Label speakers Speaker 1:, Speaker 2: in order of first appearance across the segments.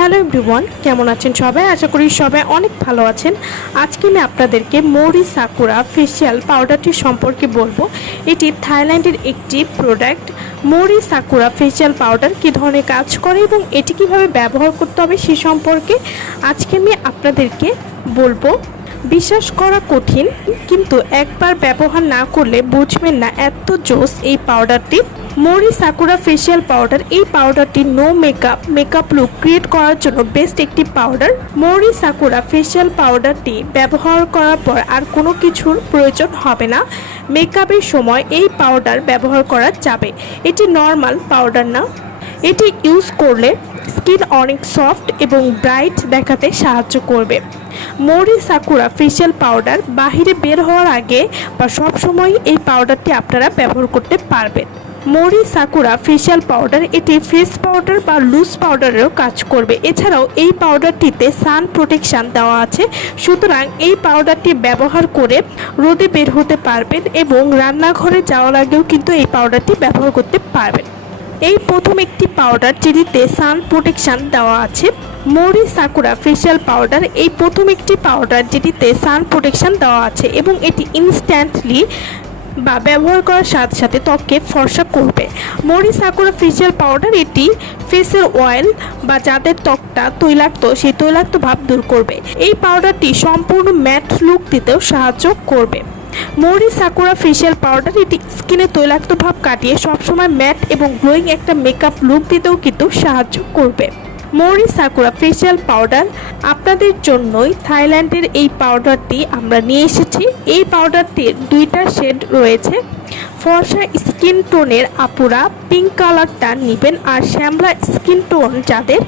Speaker 1: Hello everyone, কেমন আছেন সবাই? আশা করি সবাই অনেক ভালো আছেন। আজকে আমি আপনাদেরকে মৌরি সাকুরা ফেসিয়াল পাউডারটি সম্পর্কে বলব। এটি থাইল্যান্ডের একটি প্রোডাক্ট মৌরি সাকুরা ফেসিয়াল পাউডার কী ধরনের কাজ করে এবং এটি কীভাবে ব্যবহার করতে হবে সে সম্পর্কে আজকে আমি আপনাদেরকে বলব। বিশ্বাস করা কঠিন, কিন্তু একবার ব্যবহার না করলে বুঝবেন না এত জোস এই পাউডারটি মরি সাকুরা ফেসিয়াল পাউডার এই পাউডারটি no makeup makeup look create করার জন্য বেস্ট একটি পাউডার মরি সাকুরা ফেসিয়াল পাউডারটি ব্যবহার করার পর আর কোনো কিছুর প্রয়োজন হবে না। মেকআপের সময় এই পাউডার ব্যবহার করা যাবে। এটি নর্মাল পাউডার না। এটি ইউজ করলে স্কিন অনেক সফট এবং ব্রাইট দেখাতে সাহায্য করবে। মৌরি সাকুরা ফেসিয়াল পাউডার বাহিরে বের হওয়ার আগে বা সব সময় এই পাউডারটি আপনারা ব্যবহার করতে পারবেন। মৌরি সাকুরা ফেসিয়াল পাউডার এটি ফেস পাউডার বা লুজ পাউডারেরও কাজ করবে। এছাড়াও এই পাউডারটিতে সান প্রোটেকশান দেওয়া আছে। সুতরাং এই পাউডারটি ব্যবহার করে রোদে বের হতে পারবেন এবং রান্নাঘরে যাওয়ার আগেও কিন্তু এই পাউডারটি ব্যবহার করতে পারবেন। এই প্রথম একটি পাউডার যেটিতে সান প্রোটেকশন দেওয়া আছে, মরি সাকুরা ফেসিয়াল পাউডার এই প্রথম একটি পাউডার যেটিতে সান প্রোটেকশন দেওয়া আছে এবং এটি ইনস্ট্যান্টলি বা ব্যবহার করার সাথে সাথে ত্বককে ফর্সা করবে। মরি সাকুরা ফেসিয়াল পাউডার এটি ফেসের অয়েল বা যাদের ত্বকটা তৈলাক্ত, সেই তৈলাক্ত ভাব দূর করবে। এই পাউডারটি সম্পূর্ণ ম্যাট লুক দিতেও সাহায্য করবে। মৌরি সাকুরা ফেসিয়াল পাউডার এটি স্কিনে তৈলাক্ত ভাব কাটিয়ে সবসময় ম্যাট এবং গ্লোয়িং একটা মেকআপ লুক দিতেও কিন্তু সাহায্য করবে। মৌরি সাকুরা ফেসিয়াল পাউডার আপনাদের জন্যই থাইল্যান্ডের এই পাউডারটি আমরা নিয়ে এসেছি। এই পাউডারটির দুইটা শেড রয়েছে। ফর্সা স্কিন টোনের আপুরা পিঙ্ক কালারটা নেবেন আর শ্যামলা স্কিন টোন যাদের,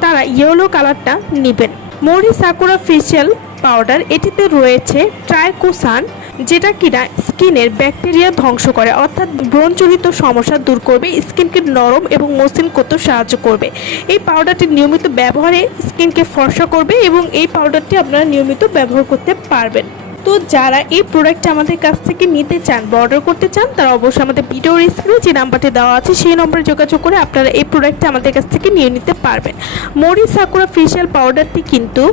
Speaker 1: তারা ইয়েলো কালারটা নেবেন। মৌরি সাকুরা ফেসিয়াল পাউডার এটিতে রয়েছে ট্রাইকোসান যেটা কিনা স্কিনের ব্যাকটেরিয়া ধ্বংস করে, অর্থাৎ ব্রণজনিত সমস্যা দূর করবে, স্কিনকে নরম এবং মসৃণ করতে সাহায্য করবে। এই পাউডারটি নিয়মিত ব্যবহারে স্কিনকে ফর্সা করবে এবং এই পাউডারটি আপনারা নিয়মিত ব্যবহার করতে পারবেন। তো যারা এই প্রোডাক্টটা আমাদের কাছ থেকে নিতে চান বা অর্ডার করতে চান, তারা অবশ্যই আমাদের ভিডিওর স্ক্রিনে যে নাম্বারটি দেওয়া আছে, সেই নম্বরে যোগাযোগ করে আপনারা এই প্রোডাক্টটা আমাদের কাছ থেকে নিয়ে নিতে পারবেন। মরি সাকুরা ফেশিয়াল পাউডারটি কিন্তু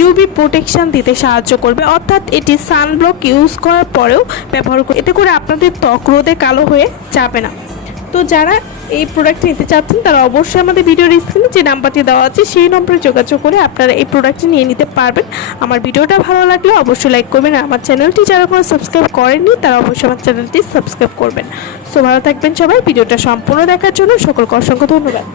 Speaker 1: ইউভি প্রোটেকশন দিতে সাহায্য করবে। অর্থাৎ এটি সানব্লক ইউজ করার পরেও ব্যবহার করে এতে করে আপনাদের ত্বক রোদে কালো হয়ে যাবে না। তো যারা এই প্রোডাক্ট নিতে চাচ্ছেন, তারা অবশ্যই আমাদের ভিডিওর স্ক্রিনে যে নাম্বারটি দেওয়া আছে, সেই নম্বরে যোগাযোগ করে আপনারা এই প্রোডাক্টটি নিয়ে নিতে পারবেন। আমার ভিডিওটা ভালো লাগলে অবশ্যই লাইক করবেন আর আমার চ্যানেলটি যারা কোনো সাবস্ক্রাইব করেননি, তারা অবশ্যই আমার চ্যানেলটি সাবস্ক্রাইব করবেন। সো ভালো থাকবেন সবাই, ভিডিওটা সম্পূর্ণ দেখার জন্য সকলকে অসংখ্য ধন্যবাদ।